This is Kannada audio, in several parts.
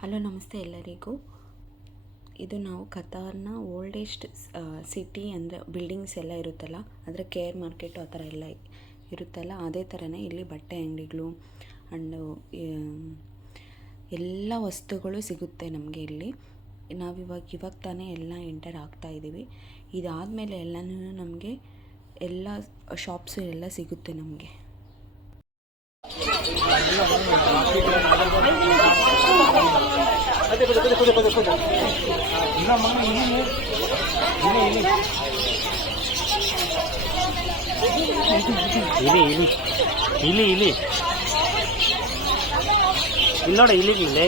ಹಲೋ, ನಮಸ್ತೆ ಎಲ್ಲರಿಗೂ. ಇದು ನಾವು ಕತಾರ್ನ ಓಲ್ಡೆಸ್ಟ್ ಸಿಟಿ ಅಂದರೆ ಬಿಲ್ಡಿಂಗ್ಸ್ ಎಲ್ಲ ಇರುತ್ತಲ್ಲ, ಅಂದರೆ ಕೇರ್ ಮಾರ್ಕೆಟು ಆ ಥರ ಎಲ್ಲ ಇರುತ್ತಲ್ಲ, ಅದೇ ಥರನೇ ಇಲ್ಲಿ ಬಟ್ಟೆ ಅಂಗಡಿಗಳು ಆ್ಯಂಡು ಎಲ್ಲ ವಸ್ತುಗಳು ಸಿಗುತ್ತೆ ನಮಗೆ ಇಲ್ಲಿ. ನಾವಿವಾಗ ಇವಾಗ ತಾನೇ ಎಲ್ಲ ಎಂಟರ್ ಆಗ್ತಾ ಇದ್ದೀವಿ. ಇದಾದಮೇಲೆ ಎಲ್ಲನೂ ನಮಗೆ ಎಲ್ಲ ಶಾಪ್ಸು ಎಲ್ಲ ಸಿಗುತ್ತೆ ನಮಗೆ. ಇಲಿ ಇಲಿ ಇಲಿ ಇಲಿ ಇಲ್ಲಿ ನೋಡ ಇಲಿಗಿಲ್ಲೇ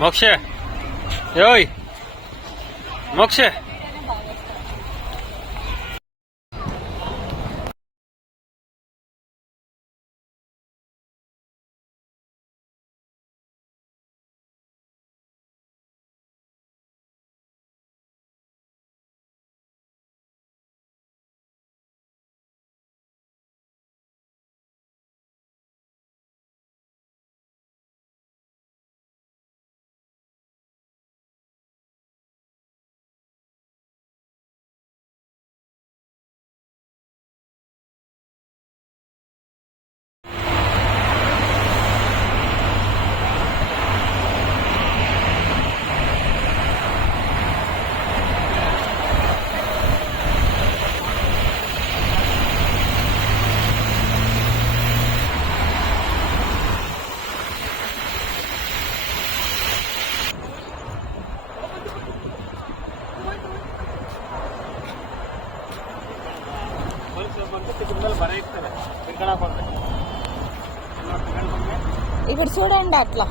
ಮೋಕ್ಷ ಯೋಯ್ ಮೋಕ್ಷ ఇప్పుడు చూడండి అట్లా.